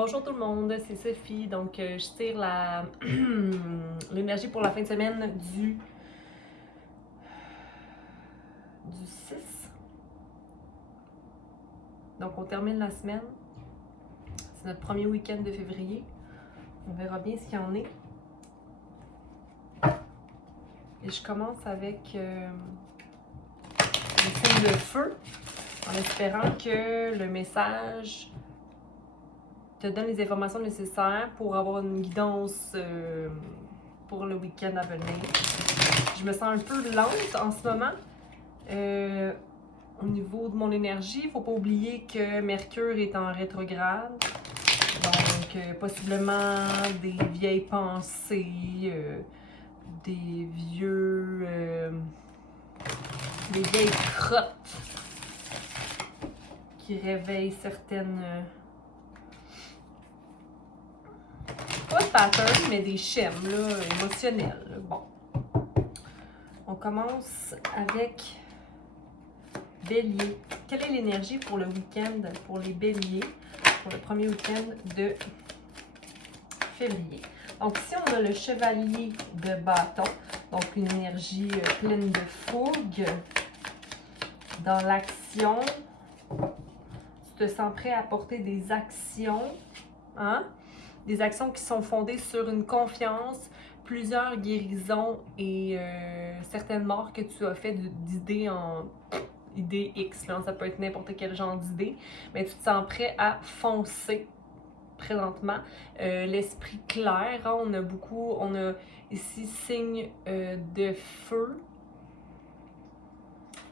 Bonjour tout le monde, c'est Sophie. Donc, je tire l'énergie pour la fin de semaine du 6. Donc, on termine la semaine. C'est notre premier week-end de février. On verra bien ce qu'il y en est. Et je commence avec le signe de feu, en espérant que le message te donne les informations nécessaires pour avoir une guidance pour le week-end à venir. Je me sens un peu lente en ce moment. Au niveau de mon énergie, il ne faut pas oublier que Mercure est en rétrograde. Donc, possiblement des vieilles pensées, des vieilles crottes qui réveillent certaines... pas de patterns, mais des schèmes là, émotionnels. Là. Bon. On commence avec Bélier. Quelle est l'énergie pour le week-end pour les Béliers, pour le premier week-end de février? Donc ici, on a le Chevalier de bâton, donc une énergie pleine de fougue. Dans l'action, tu te sens prêt à porter des actions, hein? Des actions qui sont fondées sur une confiance, plusieurs guérisons et certaines morts que tu as fait d'idées en idées X. Là. Ça peut être n'importe quel genre d'idée, mais tu te sens prêt à foncer présentement. L'esprit clair, hein, on a ici signe de feu,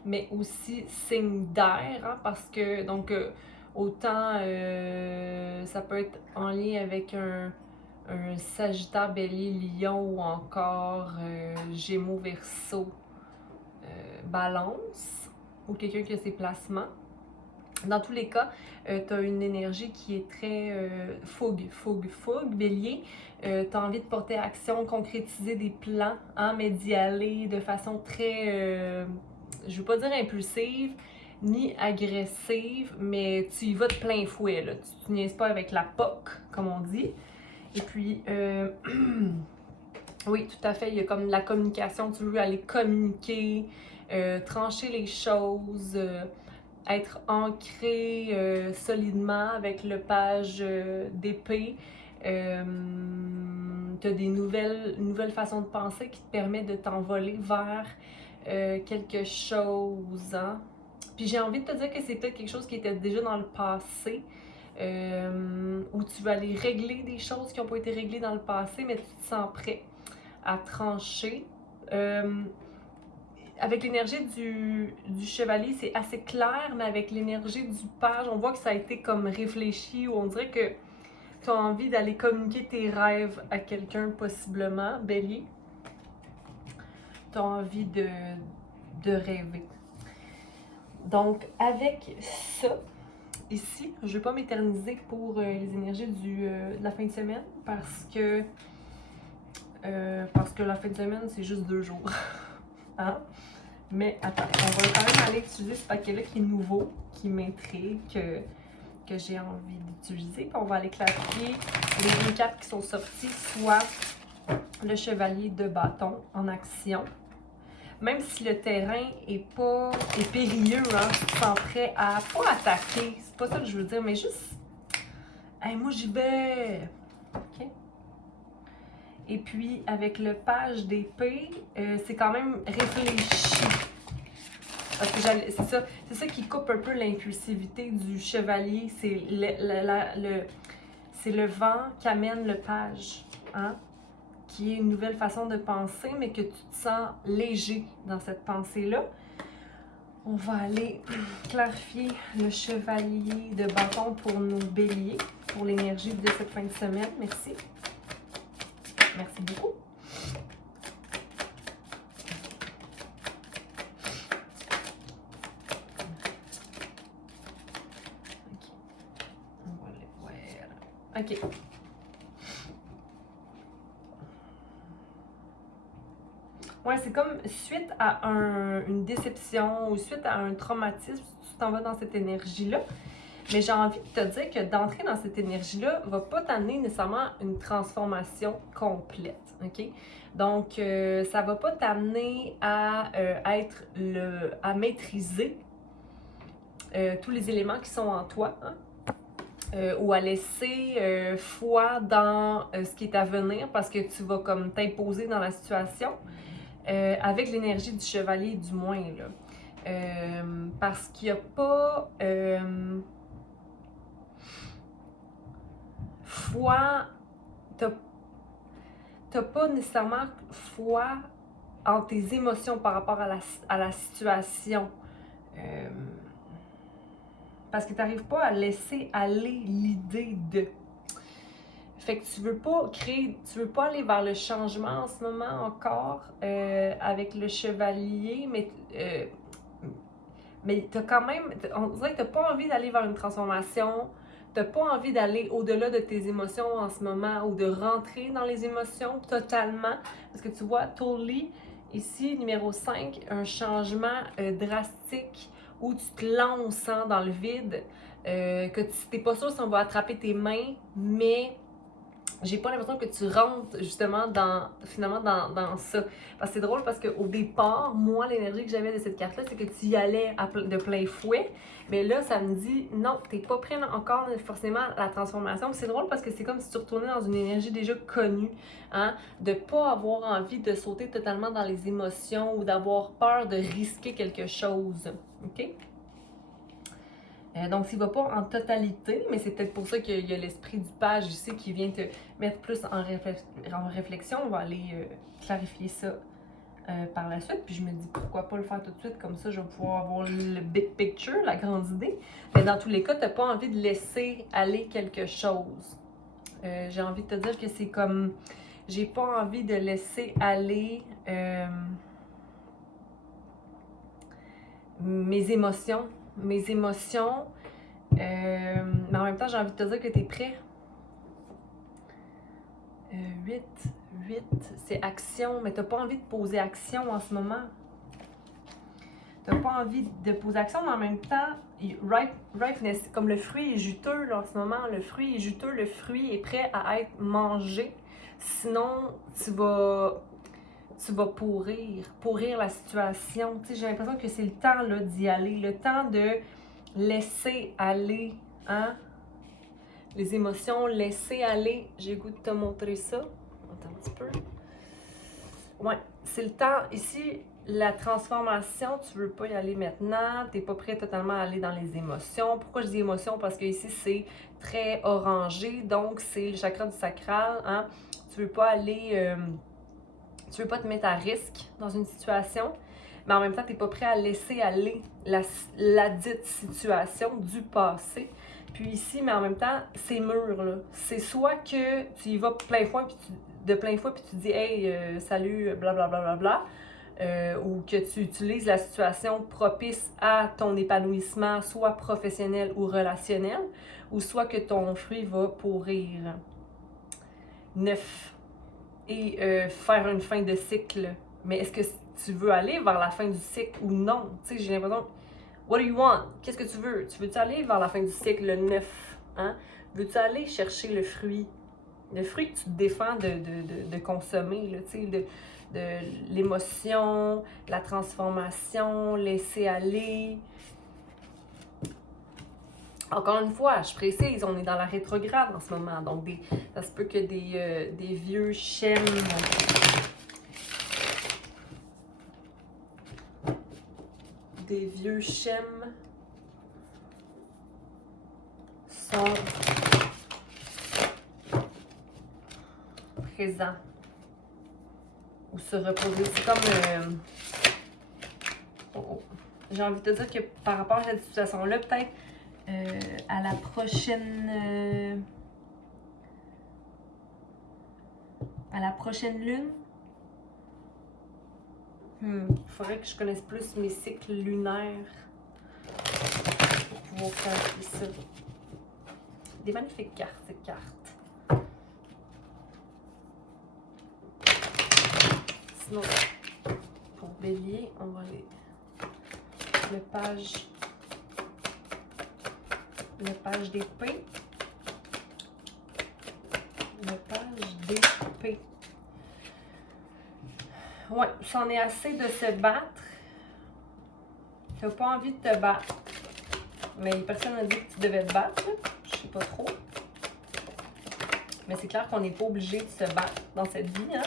mais aussi signe d'air, hein, parce que donc autant ça peut être en lien avec un Sagittaire, Bélier, Lion ou encore Gémeaux, Verseau, Balance ou quelqu'un qui a ses placements. Dans tous les cas, tu as une énergie qui est très fougue, Bélier. Tu as envie de porter action, concrétiser des plans, hein, mais d'y aller de façon très, je ne veux pas dire impulsive, ni agressive, mais tu y vas de plein fouet. Là. Tu niaises pas avec la POC, comme on dit. Et puis, oui, tout à fait, il y a comme de la communication, tu veux aller communiquer, trancher les choses, être ancré solidement avec le page d'épée. Tu as des nouvelles façons de penser qui te permettent de t'envoler vers quelque chose. Hein? Puis j'ai envie de te dire que c'est peut-être quelque chose qui était déjà dans le passé. Où tu vas aller régler des choses qui n'ont pas été réglées dans le passé, mais tu te sens prêt à trancher. Avec l'énergie du chevalier, c'est assez clair, mais avec l'énergie du page, on voit que ça a été comme réfléchi, ou on dirait que tu as envie d'aller communiquer tes rêves à quelqu'un, possiblement, Bélier. Tu as envie de rêver. Donc, avec ça, ici, je ne vais pas m'éterniser pour les énergies de la fin de semaine parce que la fin de semaine, c'est juste 2 jours. Hein? Mais attends, on va quand même aller utiliser ce paquet-là qui est nouveau, qui m'intrigue, que j'ai envie d'utiliser. Puis on va aller clarifier les 2 cartes qui sont sorties, soit le chevalier de bâton en action. Même si le terrain est périlleux, hein, tu te sens prêt à pas attaquer, c'est pas ça que je veux dire, mais juste, hey, moi j'y vais, ok? Et puis avec le page d'épée, c'est quand même réfléchi, parce que c'est ça qui coupe un peu l'impulsivité du chevalier, c'est le vent qui amène le page, hein? Qui est une nouvelle façon de penser, mais que tu te sens léger dans cette pensée-là. On va aller clarifier le chevalier de bâton pour nos béliers, pour l'énergie de cette fin de semaine. Merci. Merci beaucoup. OK. On va aller voir. OK. Ouais, c'est comme suite à une déception ou suite à un traumatisme, tu t'en vas dans cette énergie-là. Mais j'ai envie de te dire que d'entrer dans cette énergie-là va pas t'amener nécessairement une transformation complète, OK? Donc, ça va pas t'amener à à maîtriser tous les éléments qui sont en toi, hein? Ou à laisser foi dans ce qui est à venir parce que tu vas comme t'imposer dans la situation avec l'énergie du chevalier du moins là. Parce qu'il n'y a pas foi, t'as pas nécessairement foi en tes émotions par rapport à la situation. Parce que tu n'arrives pas à laisser aller l'idée de. Fait que tu veux pas aller vers le changement en ce moment encore avec le chevalier, mais t'as quand même, on dirait que t'as pas envie d'aller vers une transformation, t'as pas envie d'aller au-delà de tes émotions en ce moment ou de rentrer dans les émotions totalement, parce que tu vois, totally, ici, numéro 5, un changement drastique où tu te lances dans le vide, que tu n'es pas sûr si on va attraper tes mains, mais j'ai pas l'impression que tu rentres justement finalement dans ça. Parce que c'est drôle parce qu'au départ, moi, l'énergie que j'avais de cette carte-là, c'est que tu y allais de plein fouet. Mais là, ça me dit, non, t'es pas prêt encore forcément à la transformation. Puis c'est drôle parce que c'est comme si tu retournais dans une énergie déjà connue, hein, de pas avoir envie de sauter totalement dans les émotions ou d'avoir peur de risquer quelque chose. OK? Donc, s'il ne va pas en totalité, mais c'est peut-être pour ça qu'il y a l'esprit du page ici qui vient te mettre plus en réflexion. On va aller clarifier ça par la suite. Puis je me dis, pourquoi pas le faire tout de suite, comme ça je vais pouvoir avoir le big picture, la grande idée. Mais dans tous les cas, tu n'as pas envie de laisser aller quelque chose. J'ai envie de te dire que c'est comme, j'ai pas envie de laisser aller mes émotions. Mais en même temps, j'ai envie de te dire que tu es prêt. 8, c'est action, mais tu n'as pas envie de poser action en ce moment. Tu n'as pas envie de poser action, mais en même temps, ripeness, comme le fruit est juteux là, en ce moment, le fruit est juteux, le fruit est prêt à être mangé. Sinon, tu vas pourrir la situation. Tu sais, j'ai l'impression que c'est le temps là, d'y aller, le temps de laisser aller, hein? Les émotions, laisser aller. J'ai le goût de te montrer ça. Attends un petit peu. Ouais, c'est le temps. Ici, la transformation, tu veux pas y aller maintenant. Tu n'es pas prêt totalement à aller dans les émotions. Pourquoi je dis émotions? Parce que ici, c'est très orangé. Donc, c'est le chakra du sacral. Hein? Tu veux pas aller... tu veux pas te mettre à risque dans une situation. Mais en même temps, tu n'es pas prêt à laisser aller la dite situation du passé. Puis ici, mais en même temps, c'est mûr, là. C'est soit que tu y vas de plein fouet, puis tu dis « Hey, salut, blablabla, bla, bla, bla, ou que tu utilises la situation propice à ton épanouissement, soit professionnel ou relationnel, ou soit que ton fruit va pourrir. 9. Et faire une fin de cycle. Mais est-ce que tu veux aller vers la fin du cycle ou non? Tu sais, j'ai l'impression... What do you want? Qu'est-ce que tu veux? Tu veux-tu aller vers la fin du cycle, le 9? Hein? Veux-tu aller chercher le fruit? Le fruit que tu te défends de consommer, là, tu sais, de l'émotion, la transformation, laisser aller. Encore une fois, je précise, on est dans la rétrograde en ce moment, donc ça se peut que des vieux schèmes... Des vieux schèmes sont présents ou se reposer. C'est comme... J'ai envie de te dire que par rapport à cette situation-là, peut-être à la prochaine lune, il faudrait que je connaisse plus mes cycles lunaires pour pouvoir faire ça. Des magnifiques cartes, ces cartes. Sinon, pour Bélier, on va aller le page Le page d'épée. Le page d'épée. Ouais, c'en est assez de se battre. T'as pas envie de te battre. Mais personne n'a dit que tu devais te battre, là. Je sais pas trop. Mais c'est clair qu'on n'est pas obligé de se battre dans cette vie, hein.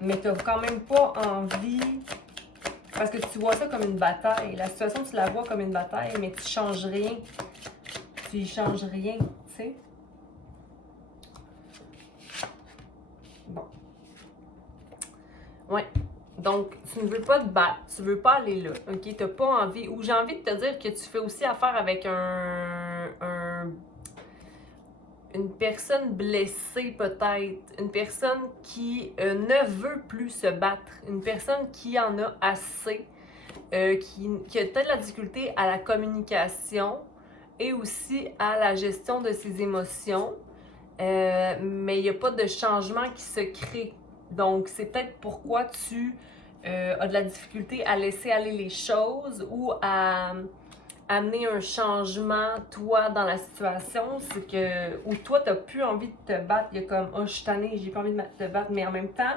Mais t'as quand même pas envie... Parce que tu vois ça comme une bataille. La situation, tu la vois comme une bataille, mais tu changes rien. Tu y changes rien, tu sais. Bon. Ouais. Donc, tu ne veux pas te battre. Tu veux pas aller là. OK? T'as pas envie. Ou j'ai envie de te dire que tu fais aussi affaire avec une personne blessée peut-être, une personne qui ne veut plus se battre, une personne qui en a assez, qui a peut-être la difficulté à la communication et aussi à la gestion de ses émotions, mais il n'y a pas de changement qui se crée. Donc, c'est peut-être pourquoi tu as de la difficulté à laisser aller les choses ou à amener un changement, toi, dans la situation, c'est que, ou toi, t'as plus envie de te battre, il y a comme, oh, je suis tannée, j'ai pas envie de te battre, mais en même temps,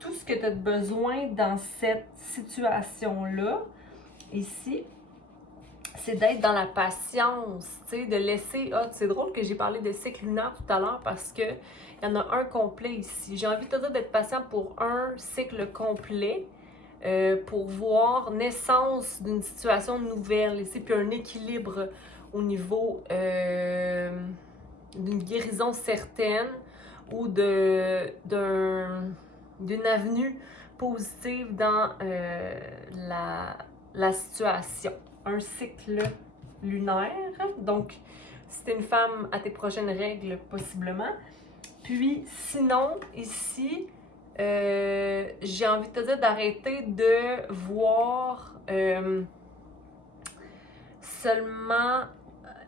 tout ce que tu as besoin dans cette situation-là, ici, c'est d'être dans la patience, tu sais, de laisser, ah, c'est drôle que j'ai parlé de cycle lunaire tout à l'heure parce que il y en a un complet ici. J'ai envie de te dire d'être patient pour un cycle complet, pour voir naissance d'une situation nouvelle ici, puis un équilibre au niveau d'une guérison certaine ou d'une avenue positive dans la situation. Un cycle lunaire, donc si t'es une femme à tes prochaines règles, possiblement. Puis sinon, ici, j'ai envie de te dire d'arrêter de voir seulement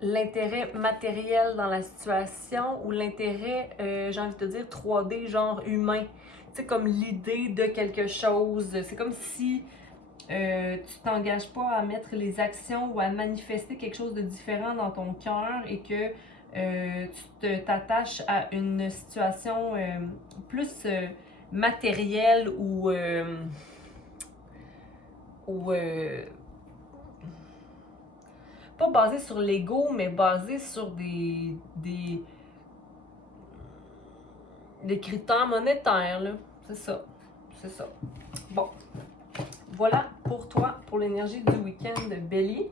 l'intérêt matériel dans la situation ou l'intérêt, j'ai envie de te dire, 3D, genre humain. Tu sais, comme l'idée de quelque chose. C'est comme si tu t'engages pas à mettre les actions ou à manifester quelque chose de différent dans ton cœur et que tu t'attaches à une situation plus matérielle ou pas basée sur l'ego, mais basée sur des critères monétaires, là. C'est ça. C'est ça. Bon. Voilà pour toi, pour l'énergie du week-end de Bélier.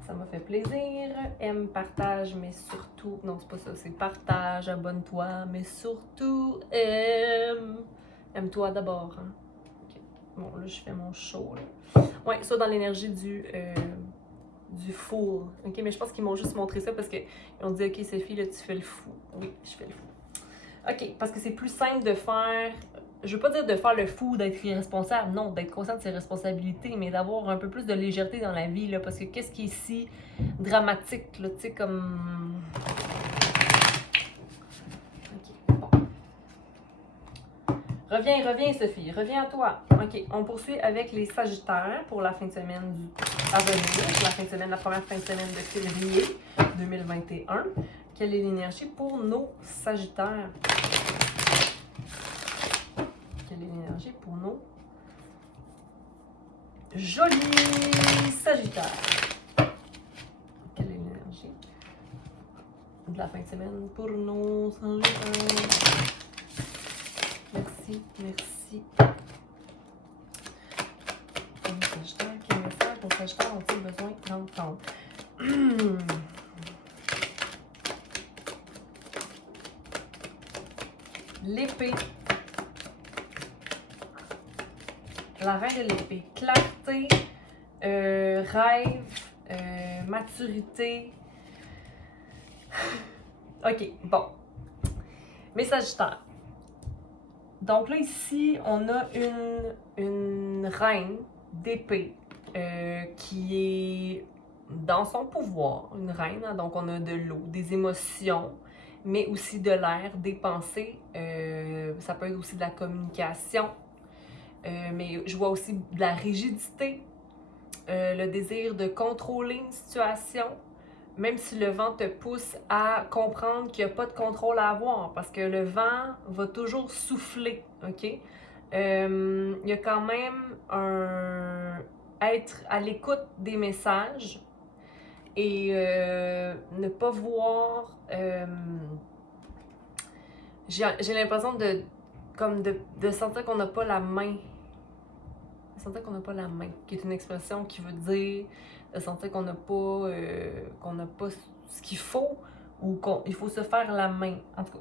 Ça m'a fait plaisir. Aime, partage, mais surtout... Non, c'est pas ça. C'est partage, abonne-toi, mais surtout aime. Aime-toi d'abord. Hein? Okay. Bon, là, je fais mon show. Là. Ouais, ça dans l'énergie du fool. OK, mais je pense qu'ils m'ont juste montré ça parce qu'ils ont dit, OK, Sophie, là, tu fais le fou. Oui, je fais le fou. OK, parce que c'est plus simple de faire... Je veux pas dire de faire le fou, d'être irresponsable, non, d'être conscient de ses responsabilités, mais d'avoir un peu plus de légèreté dans la vie, là, parce que qu'est-ce qui est si dramatique, là, tu sais, comme... OK, bon. Reviens, Sophie, reviens à toi. OK, on poursuit avec les Sagittaires pour la fin de semaine à venir, pour la fin de semaine, la première fin de semaine de février 2021. Quelle est l'énergie pour nos Sagittaires? Quelle est l'énergie pour nos jolis Sagittaires? Quelle est l'énergie de la fin de semaine pour nos Sagittaires? Merci, merci. Les Sagittaires, quel message nos Sagittaires ont-ils besoin d'entendre? L'épée. La reine de l'épée. Clarté, rêve, maturité. OK, bon. Mes Sagittaires. Donc là, ici, on a une reine d'épée qui est dans son pouvoir. Une reine, hein, donc on a de l'eau, des émotions, mais aussi de l'air, des pensées. Ça peut être aussi de la communication. Mais je vois aussi de la rigidité, le désir de contrôler une situation, même si le vent te pousse à comprendre qu'il n'y a pas de contrôle à avoir, parce que le vent va toujours souffler, OK? Il y a quand même être à l'écoute des messages et ne pas voir... j'ai l'impression de sentir qu'on n'a pas la main. De sentir qu'on n'a pas la main, qui est une expression qui veut dire de sentir qu'on n'a pas ce qu'il faut ou qu'il faut se faire la main. En tout cas.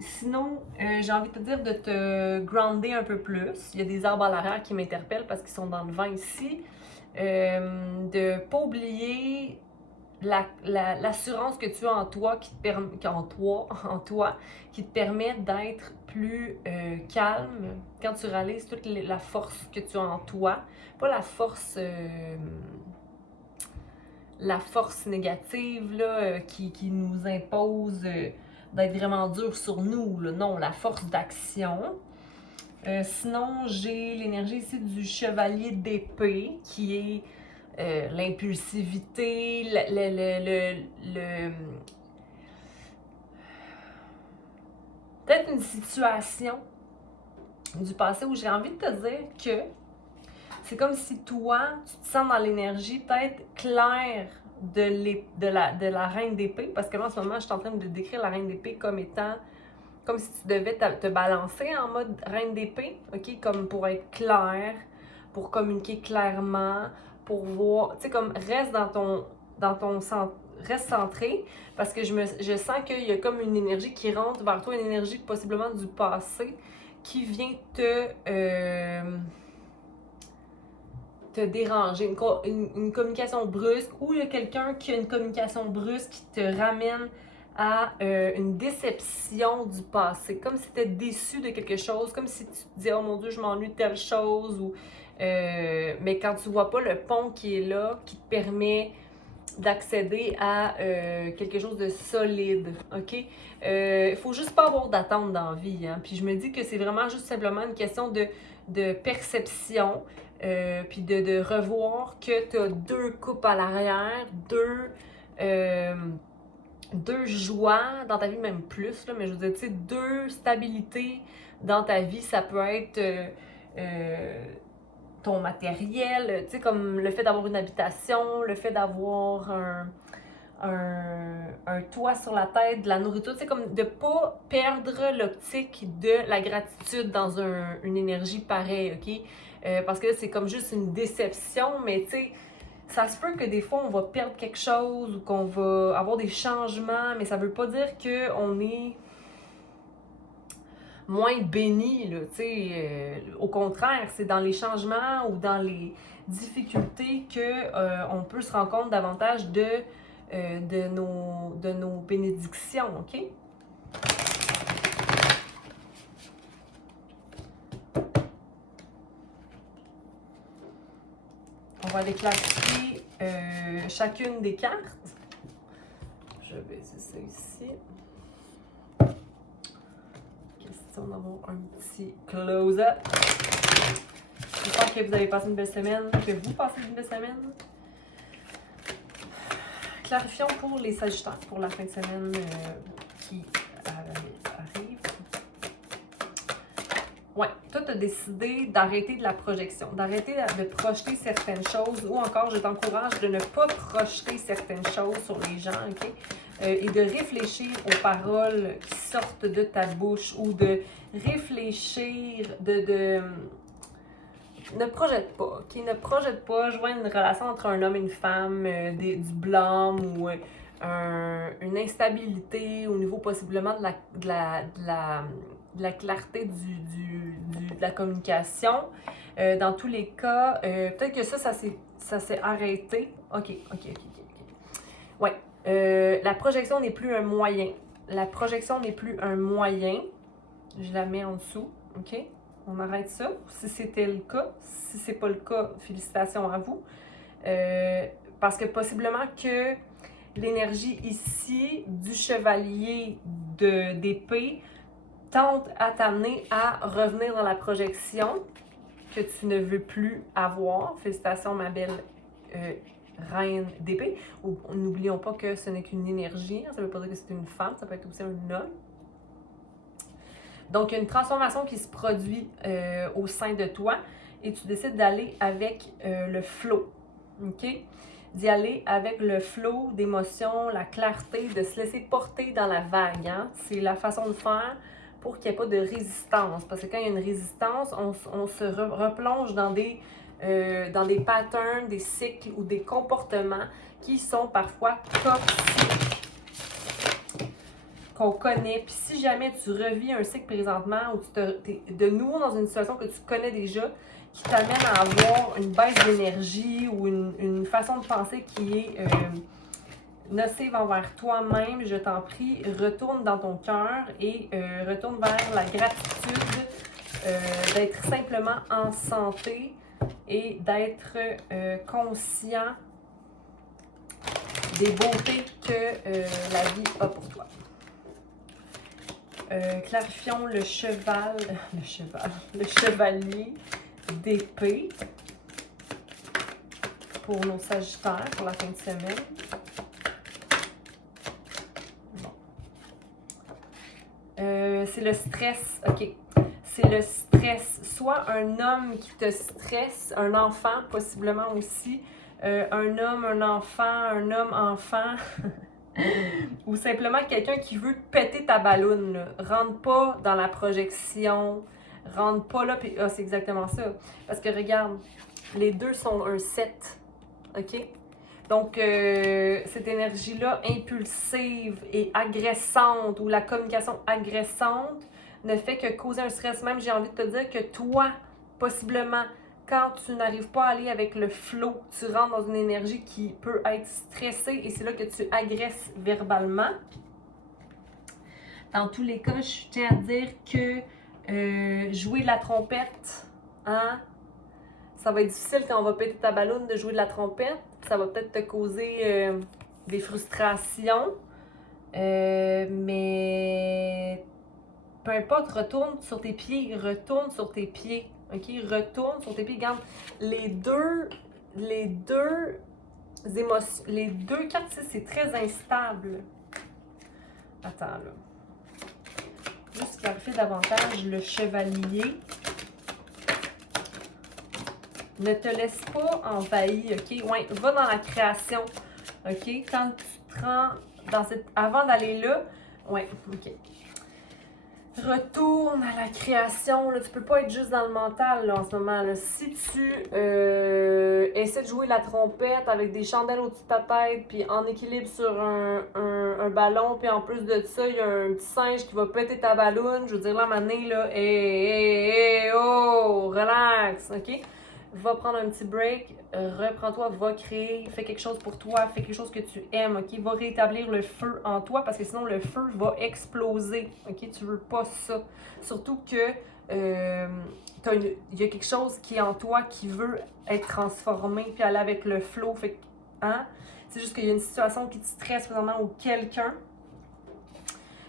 Sinon, j'ai envie de te dire de te grounder un peu plus. Il y a des arbres à l'arrière qui m'interpellent parce qu'ils sont dans le vent ici. De pas oublier l'assurance que tu as en toi qui te permet qui te permet d'être plus calme quand tu réalises toute la force que tu as en toi, pas la force négative là, qui nous impose d'être vraiment dur sur nous, là. Non, la force d'action. Sinon, j'ai l'énergie ici du chevalier d'épée qui est l'impulsivité, peut-être une situation du passé où j'ai envie de te dire que c'est comme si toi, tu te sens dans l'énergie peut-être claire de la reine d'épée, parce que là, en ce moment, je suis en train de décrire la reine d'épée comme étant, comme si tu devais te balancer en mode reine d'épée, ok? Comme pour être clair, pour communiquer clairement, pour voir, tu sais, comme reste reste centré, parce que je sens qu'il y a comme une énergie qui rentre vers toi, une énergie possiblement du passé, qui vient te déranger, une communication brusque, ou il y a quelqu'un qui a une communication brusque qui te ramène à une déception du passé, comme si tu étais déçu de quelque chose, comme si tu te disais « Oh mon Dieu, je m'ennuie de telle chose », ou mais quand tu vois pas le pont qui est là, qui te permet d'accéder à quelque chose de solide, ok? Il faut juste pas avoir d'attente dans la vie, hein? Puis je me dis que c'est vraiment juste simplement une question de perception, puis de revoir que tu as deux coupes à l'arrière, deux joies dans ta vie, même plus, là, mais je veux dire, tu sais, deux stabilités dans ta vie, ça peut être ton matériel, tu sais, comme le fait d'avoir une habitation, le fait d'avoir un toit sur la tête, de la nourriture, tu sais, comme de pas perdre l'optique de la gratitude dans une énergie pareille, ok? Parce que là, c'est comme juste une déception, mais tu sais, ça se peut que des fois, on va perdre quelque chose ou qu'on va avoir des changements, mais ça veut pas dire qu'on est moins béni, là, tu sais. Au contraire, c'est dans les changements ou dans les difficultés qu'on peut se rendre compte davantage de nos bénédictions, OK? On va aller classifier chacune des cartes. Je vais essayer ça ici. Question d'avoir un petit close-up. J'espère que vous avez passé une belle semaine, que vous passez une belle semaine. Clarifions pour les Sagittaires pour la fin de semaine qui arrive. Ouais, toi, tu as décidé d'arrêter de la projection, d'arrêter de projeter certaines choses, ou encore, je t'encourage de ne pas projeter certaines choses sur les gens, OK? Et de réfléchir aux paroles qui sortent de ta bouche, ou de réfléchir, ne projette pas, OK? Ne projette pas, joindre une relation entre un homme et une femme, du blâme ou une instabilité au niveau possiblement de la clarté de la communication. Dans tous les cas, peut-être que ça s'est arrêté. OK. Ouais. La projection n'est plus un moyen. La projection n'est plus un moyen. Je la mets en dessous. OK? On arrête ça. Si c'était le cas. Si c'est pas le cas, félicitations à vous. Parce que possiblement que l'énergie ici du chevalier d'épée tente à t'amener à revenir dans la projection que tu ne veux plus avoir. Félicitations, ma belle reine d'épée. N'oublions pas que ce n'est qu'une énergie, ça ne veut pas dire que c'est une femme, ça peut être aussi un homme. Donc, il y a une transformation qui se produit au sein de toi et tu décides d'aller avec le flow, OK? D'y aller avec le flow d'émotions, la clarté, de se laisser porter dans la vague. Hein? C'est la façon de faire pour qu'il n'y ait pas de résistance. Parce que quand il y a une résistance, on se replonge dans des patterns, des cycles ou des comportements qui sont parfois toxiques, qu'on connaît. Puis si jamais tu revis un cycle présentement où tu es de nouveau dans une situation que tu connais déjà, qui t'amène à avoir une baisse d'énergie ou une façon de penser qui est nocive envers toi-même, je t'en prie, retourne dans ton cœur et retourne vers la gratitude d'être simplement en santé et d'être conscient des beautés que la vie a pour toi. Clarifions le chevalier d'épée pour nos sagittaires pour la fin de semaine. Bon. C'est le stress, ok. C'est le stress. Soit un homme qui te stresse, un enfant possiblement aussi, un homme, un homme-enfant, ou simplement quelqu'un qui veut péter ta balloune. Là. Rentre pas dans la projection, rentre pas là, puis c'est exactement ça. Parce que regarde, les deux sont un 7, ok? Donc, cette énergie-là impulsive et agressante, ou la communication agressante, ne fait que causer un stress. Même, j'ai envie de te dire que toi, possiblement, quand tu n'arrives pas à aller avec le flow, tu rentres dans une énergie qui peut être stressée et c'est là que tu agresses verbalement. Dans tous les cas, je tiens à dire que jouer de la trompette, hein, ça va être difficile quand on va péter ta balloune de jouer de la trompette. Ça va peut-être te causer des frustrations. Mais peu importe, retourne sur tes pieds. OK? Retourne sur tes pieds. Regarde, les deux émotions, les deux cartes, c'est très instable. Attends, là. Juste clarifier davantage le chevalier. Ne te laisse pas envahir, OK? Ouais, va dans la création, OK? Quand tu te rends dans cette... Avant d'aller là, ouais, OK. Retourne à la création, là. Tu peux pas être juste dans le mental, là, en ce moment, là. Si tu essaies de jouer la trompette avec des chandelles au-dessus de ta tête, puis en équilibre sur un ballon, puis en plus de ça, il y a un petit singe qui va péter ta balloune, je veux dire, là, à un moment donné, là, oh, relax, OK? Va prendre un petit break, reprends-toi, va créer, fais quelque chose pour toi, fais quelque chose que tu aimes, ok? Va rétablir le feu en toi parce que sinon le feu va exploser, ok? Tu veux pas ça. Surtout que il y a quelque chose qui est en toi qui veut être transformé puis aller avec le flow, fait hein? C'est juste qu'il y a une situation qui te stresse présentement ou quelqu'un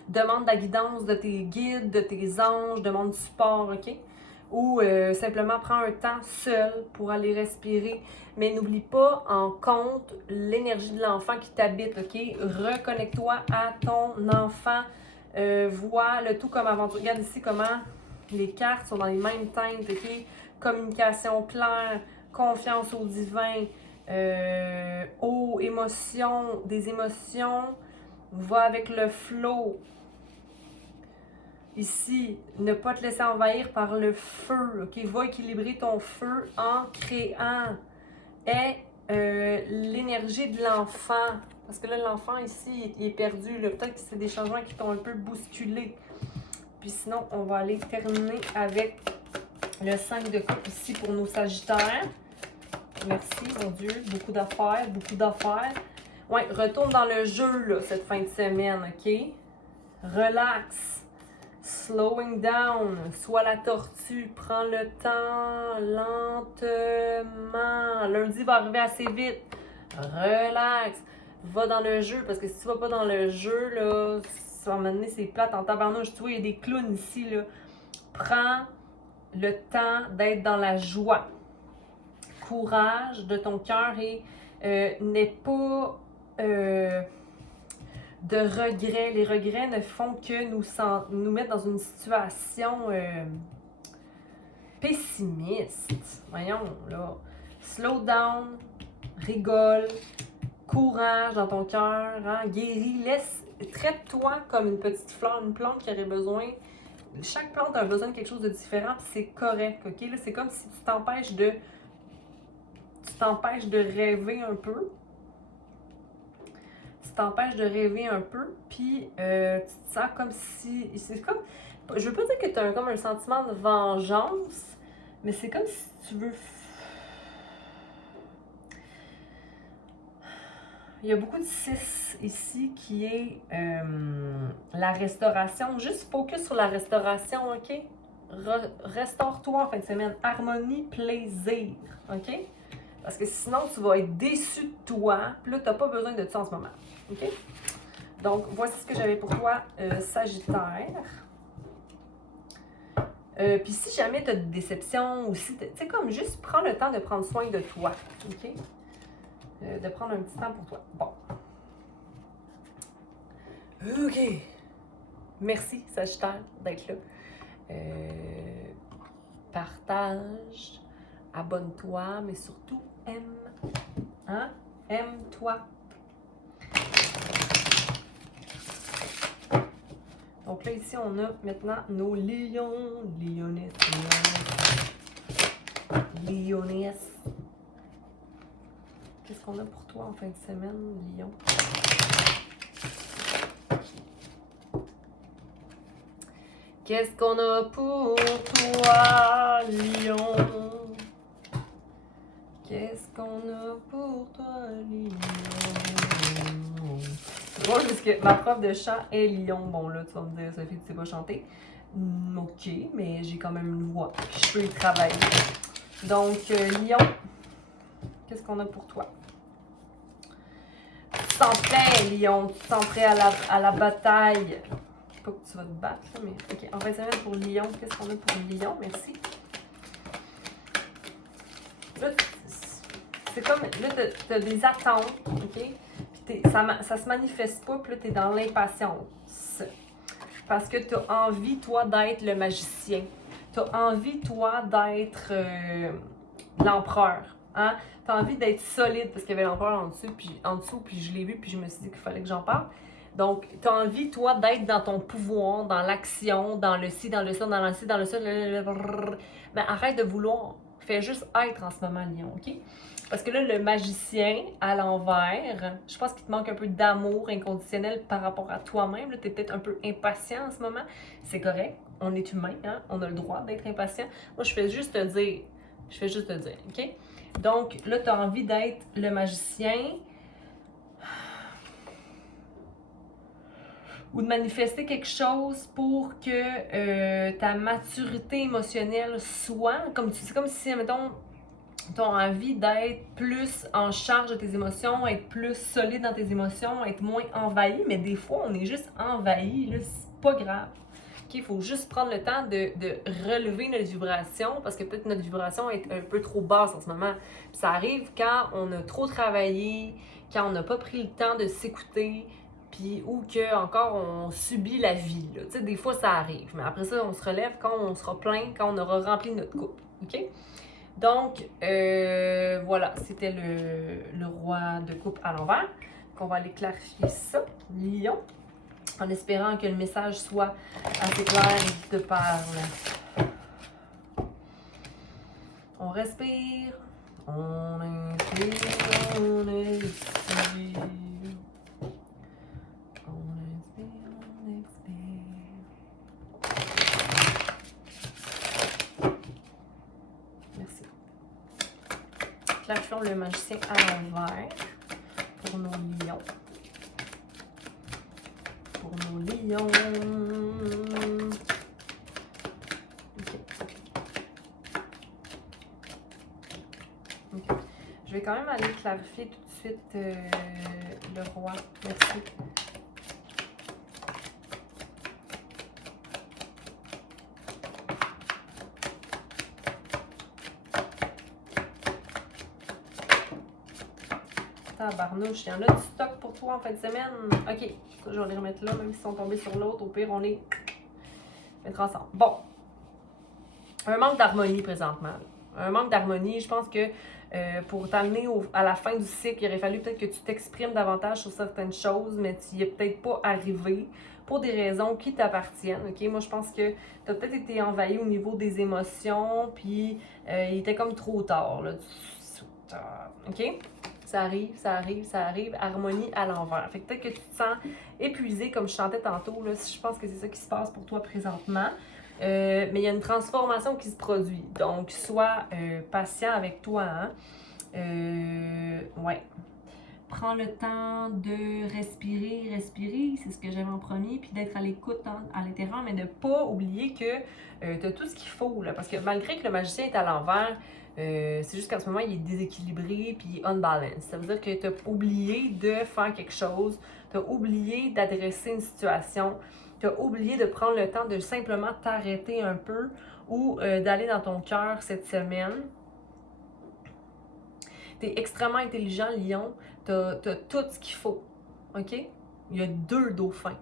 demande la guidance de tes guides, de tes anges, demande du support, ok? Ou simplement prends un temps seul pour aller respirer. Mais n'oublie pas en compte l'énergie de l'enfant qui t'habite, ok? Reconnecte-toi à ton enfant. Vois le tout comme avant. Regarde ici comment les cartes sont dans les mêmes teintes, ok? Communication claire, confiance au divin, des émotions. Va avec le flow. Ici, ne pas te laisser envahir par le feu, ok? Va équilibrer ton feu en créant l'énergie de l'enfant. Parce que là, l'enfant ici, il est perdu. Peut-être que c'est des changements qui t'ont un peu bousculé. Puis sinon, on va aller terminer avec le 5 de coupe ici pour nos sagittaires. Merci, mon Dieu. Beaucoup d'affaires, beaucoup d'affaires. Ouais, retourne dans le jeu, là, cette fin de semaine, ok? Relax. Slowing down, sois la tortue, prends le temps lentement. Lundi va arriver assez vite. Relax, va dans le jeu parce que si tu vas pas dans le jeu, là, ça va m'amener c'est plate en tabarnouche. Tu vois, il y a des clowns ici, là. Prends le temps d'être dans la joie. Courage de ton cœur et n'aie pas de regrets. Les regrets ne font que nous mettre dans une situation pessimiste. Voyons, là. Slow down, rigole, courage dans ton cœur, hein, guéris, traite-toi comme une petite fleur, une plante qui aurait besoin. Chaque plante a besoin de quelque chose de différent, puis c'est correct, ok? Là, c'est comme si tu t'empêches de rêver un peu. Tu t'empêches de rêver un peu, puis tu te sens comme si... C'est comme... Je veux pas dire que tu as comme un sentiment de vengeance, mais c'est comme si tu veux... Il y a beaucoup de 6 ici qui est la restauration. Juste focus sur la restauration, ok? Restaure-toi en fin de semaine. Harmonie, plaisir, ok? Parce que sinon, tu vas être déçu de toi. Puis là, tu n'as pas besoin de ça en ce moment, ok? Donc, voici ce que j'avais pour toi, Sagittaire. Puis si jamais tu as des déceptions ou si tu sais, comme juste prends le temps de prendre soin de toi, ok? De prendre un petit temps pour toi. Bon. OK. Merci, Sagittaire, d'être là. Partage, abonne-toi, mais surtout aime. Hein? Aime-toi. Donc là, ici, on a maintenant nos lions, lionnesses. Qu'est-ce qu'on a pour toi en fin de semaine, Lion? Qu'est-ce qu'on a pour toi, Lion? Qu'est-ce qu'on a pour toi, Lion? Moi, parce que ma prof de chant est Lion. Bon, là, tu vas me dire, Sophie, tu sais pas chanter. Ok, mais j'ai quand même une voix. Je peux y travailler. Donc, Lion, qu'est-ce qu'on a pour toi? Tu te sens prêt, Lion. Tu te sens prêt à la bataille. Pas que tu vas te battre, là, mais... OK, en fin de semaine pour Lion, qu'est-ce qu'on a pour Lion? Merci. Là, c'est comme... Là, t'as des attentes, OK? Puis ça se manifeste pas, puis là, t'es dans l'impatience. Parce que t'as envie, toi, d'être le magicien. T'as envie, toi, d'être l'empereur. Hein? T'as envie d'être solide, parce qu'il y avait l'empereur en dessous, puis je l'ai vu, puis je me suis dit qu'il fallait que j'en parle. Donc, tu as envie, toi, d'être dans ton pouvoir, dans l'action, dans le ci, dans le ça, dans le ci, dans le ça. Mais arrête de vouloir. Fais juste être en ce moment, Lion, OK? Parce que là, le magicien, à l'envers, je pense qu'il te manque un peu d'amour inconditionnel par rapport à toi-même. Tu es peut-être un peu impatient en ce moment. C'est correct. On est humain, hein? On a le droit d'être impatient. Moi, je fais juste te dire. OK? Donc, là, tu as envie d'être le magicien. Ou de manifester quelque chose pour que ta maturité émotionnelle soit, c'est comme si, mettons, tu as envie d'être plus en charge de tes émotions, être plus solide dans tes émotions, être moins envahi, mais des fois, on est juste envahi, là, c'est pas grave. Il faut juste prendre le temps de relever notre vibration, parce que peut-être notre vibration est un peu trop basse en ce moment. Puis ça arrive quand on a trop travaillé, quand on n'a pas pris le temps de s'écouter, puis ou que encore on subit la vie. Tu sais, des fois ça arrive, mais après ça, on se relève quand on sera plein, quand on aura rempli notre coupe. OK? Donc, voilà, c'était le roi de coupe à l'envers. Donc, on va aller clarifier ça, Lion, en espérant que le message soit assez clair et te parle. On respire, on inspire, on expire. Clarifions le magicien à l'envers pour nos lions. Pour nos lions. OK. Je vais quand même aller clarifier tout de suite le roi. Merci. Tabarnouche, il y en a du stock pour toi en fin de semaine. Ok, ça, je vais les remettre là, même s'ils sont tombés sur l'autre. Au pire, on les mettra ensemble. Bon. Un manque d'harmonie présentement. Un manque d'harmonie, je pense que pour t'amener à la fin du cycle, il aurait fallu peut-être que tu t'exprimes davantage sur certaines choses, mais tu n'y es peut-être pas arrivé pour des raisons qui t'appartiennent. Ok, moi, je pense que tu as peut-être été envahi au niveau des émotions, puis il était comme trop tard. Là. Ok? Ça arrive, ça arrive, ça arrive. Harmonie à l'envers. Fait que peut-être que tu te sens épuisé, comme je chantais tantôt. Là, je pense que c'est ça qui se passe pour toi présentement. Mais il y a une transformation qui se produit. Donc, sois patient avec toi. Hein? Ouais. Prends le temps de respirer, c'est ce que j'avais en premier, puis d'être à l'écoute à l'intérieur, mais de ne pas oublier que tu as tout ce qu'il faut. Là, parce que malgré que le magicien est à l'envers, c'est juste qu'en ce moment, il est déséquilibré puis unbalanced. Ça veut dire que tu as oublié de faire quelque chose, tu as oublié d'adresser une situation, tu as oublié de prendre le temps de simplement t'arrêter un peu ou d'aller dans ton cœur cette semaine. Tu es extrêmement intelligent, Lion. Tu as tout ce qu'il faut. OK? Il y a 2 dauphins.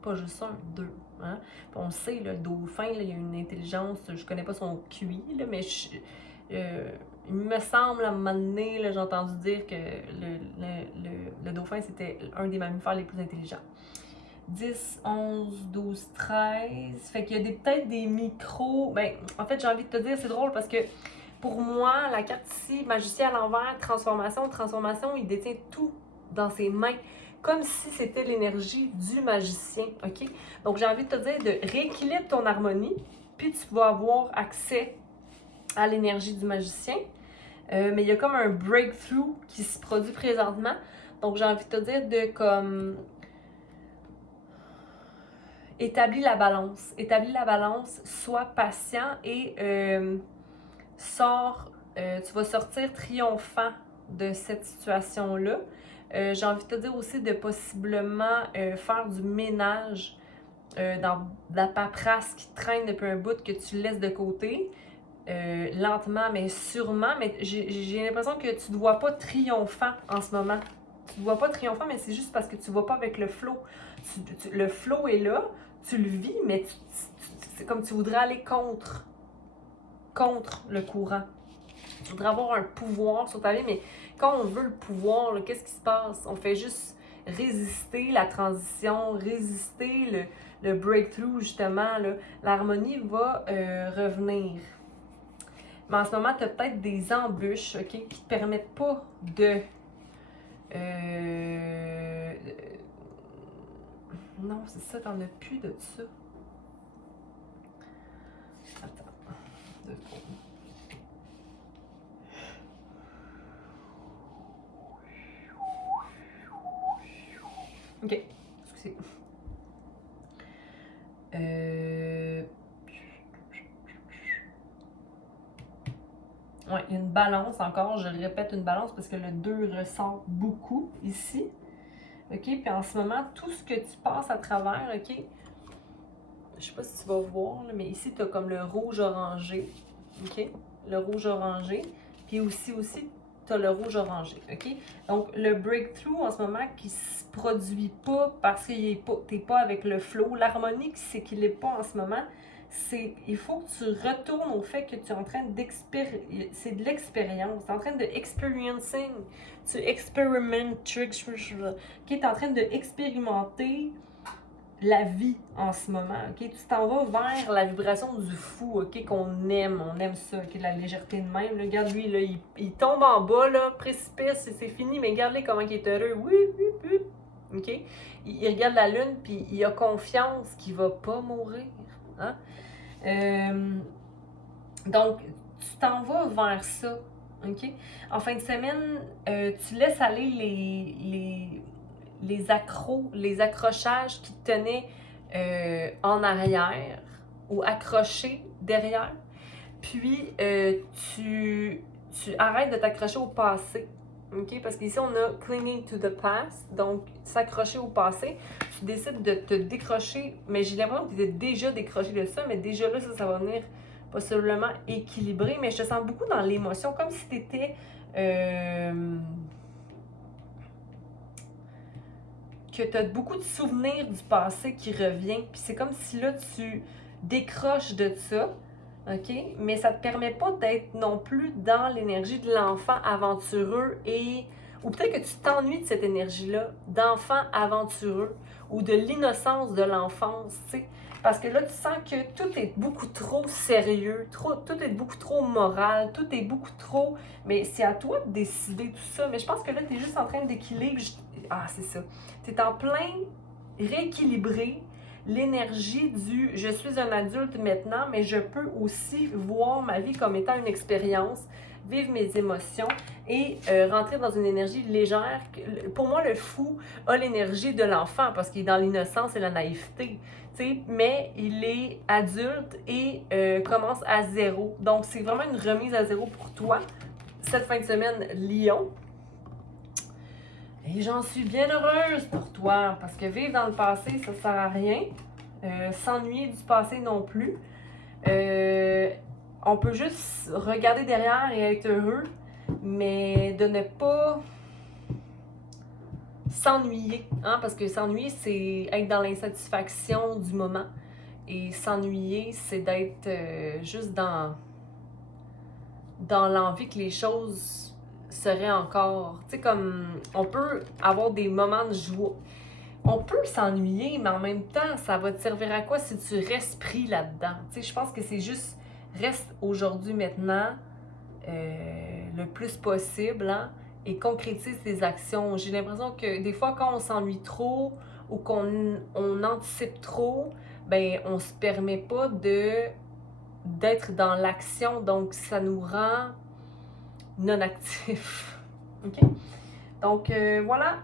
Pas juste un, 2. Hein? On le sait, là, le dauphin, là, il y a une intelligence. Je connais pas son QI, là, mais il me semble, à un moment donné, j'ai entendu dire que le dauphin, c'était un des mammifères les plus intelligents. 10, 11, 12, 13. Fait qu'il y a peut-être des micros. Ben, en fait, j'ai envie de te dire, c'est drôle parce que pour moi, la carte ici, magicien à l'envers, transformation, il détient tout dans ses mains, comme si c'était l'énergie du magicien, OK? Donc, j'ai envie de te dire de rééquilibre ton harmonie, puis tu vas avoir accès à l'énergie du magicien. Mais il y a comme un breakthrough qui se produit présentement. Donc, j'ai envie de te dire de comme... Établis la balance, sois patient et tu vas sortir triomphant de cette situation-là. J'ai envie de te dire aussi de possiblement faire du ménage dans la paperasse qui traîne depuis un bout que tu laisses de côté. Lentement, mais sûrement. Mais j'ai l'impression que tu ne te vois pas triomphant en ce moment. Tu ne te vois pas triomphant, mais c'est juste parce que tu ne vas pas avec le flow. Le flow est là, tu le vis, mais c'est comme tu voudrais aller contre le courant. Tu voudrais avoir un pouvoir sur ta vie, mais quand on veut le pouvoir, qu'est-ce qui se passe? On fait juste résister la transition, résister le breakthrough, justement. L'harmonie va revenir. Mais en ce moment, tu as peut-être des embûches, OK, qui ne te permettent pas de... Non, c'est ça, t'en as plus de ça. Attends. 2 secondes. OK. Excusez. Ouais, il y a une balance encore. Je répète une balance parce que le 2 ressort beaucoup ici. OK? Puis en ce moment, tout ce que tu passes à travers, OK? Je sais pas si tu vas voir, là, mais ici, tu as comme le rouge-orangé. OK? Le rouge-orangé. Puis aussi, tu as le rouge-orangé. OK? Donc, le breakthrough en ce moment qui se produit pas parce que tu n'es pas avec le flow, l'harmonie qui s'équilibre pas en ce moment, il faut que tu retournes au fait que tu es en train d'expérimenter. C'est de l'expérience. Tu es en train de experiencing. Tu experimentatrix. Tu es en train d'expérimenter la vie en ce moment. Okay? Tu t'en vas vers la vibration du fou, OK? Qu'on aime. On aime ça, OK? La légèreté de même. Là, regarde lui, là, il tombe en bas, là, précipice, c'est fini, mais regarde-le comment il est heureux. Oui, oui, oui. OK? Il regarde la lune, puis il a confiance qu'il va pas mourir. Hein? Donc, tu t'en vas vers ça, OK? En fin de semaine, tu laisses aller les accrochages qui te tenaient en arrière ou accrochés derrière. Puis, tu arrêtes de t'accrocher au passé. OK? Parce qu'ici, on a clinging to the past, donc s'accrocher au passé. Tu décides de te décrocher, mais j'ai l'impression que tu étais déjà décroché de ça, mais déjà là, ça va venir possiblement équilibrer. Mais je te sens beaucoup dans l'émotion, comme si tu étais que tu as beaucoup de souvenirs du passé qui reviennent, puis c'est comme si là, tu décroches de ça, OK? Mais ça te permet pas d'être non plus dans l'énergie de l'enfant aventureux ou peut-être que tu t'ennuies de cette énergie-là, d'enfant aventureux ou de l'innocence de l'enfance, tu sais. Parce que là, tu sens que tout est beaucoup trop sérieux, tout est beaucoup trop moral, tout est beaucoup trop... Mais c'est à toi de décider tout ça. Mais je pense que là, tu es juste en train d'équilibrer. Ah, c'est ça. Tu es en plein rééquilibrer l'énergie du « je suis un adulte maintenant, mais je peux aussi voir ma vie comme étant une expérience, vivre mes émotions et rentrer dans une énergie légère. » Pour moi, le fou a l'énergie de l'enfant parce qu'il est dans l'innocence et la naïveté. Mais il est adulte et commence à zéro. Donc, c'est vraiment une remise à zéro pour toi. Cette fin de semaine, Lion. Et j'en suis bien heureuse pour toi, parce que vivre dans le passé, ça ne sert à rien. S'ennuyer du passé non plus. On peut juste regarder derrière et être heureux, mais de ne pas s'ennuyer, hein, parce que s'ennuyer, c'est être dans l'insatisfaction du moment. Et s'ennuyer, c'est d'être juste dans l'envie que les choses seraient encore... Tu sais, comme on peut avoir des moments de joie. On peut s'ennuyer, mais en même temps, ça va te servir à quoi si tu restes pris là-dedans? Tu sais, je pense que c'est juste, reste aujourd'hui, maintenant, le plus possible, hein, et concrétise tes actions. J'ai l'impression que des fois, quand on s'ennuie trop ou qu'on anticipe trop, ben on se permet pas d'être dans l'action, donc ça nous rend non actifs. OK? Donc, voilà.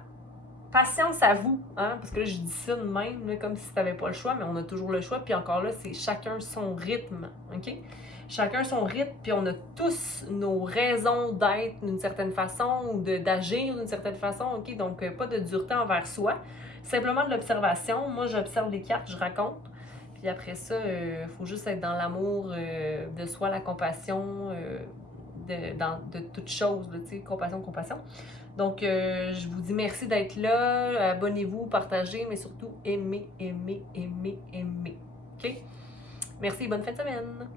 Patience à vous, hein? Parce que là, je dis ça de même, là, comme si tu n'avais pas le choix, mais on a toujours le choix. Puis encore là, c'est chacun son rythme, OK? Chacun son rythme, puis on a tous nos raisons d'être d'une certaine façon ou d'agir d'une certaine façon, OK? Donc, pas de dureté envers soi. Simplement de l'observation. Moi, j'observe les cartes, je raconte. Puis après ça, il faut juste être dans l'amour de soi, la compassion, de toute chose, tu sais, compassion. Donc, je vous dis merci d'être là. Abonnez-vous, partagez, mais surtout aimez. OK? Merci, bonne fin de semaine!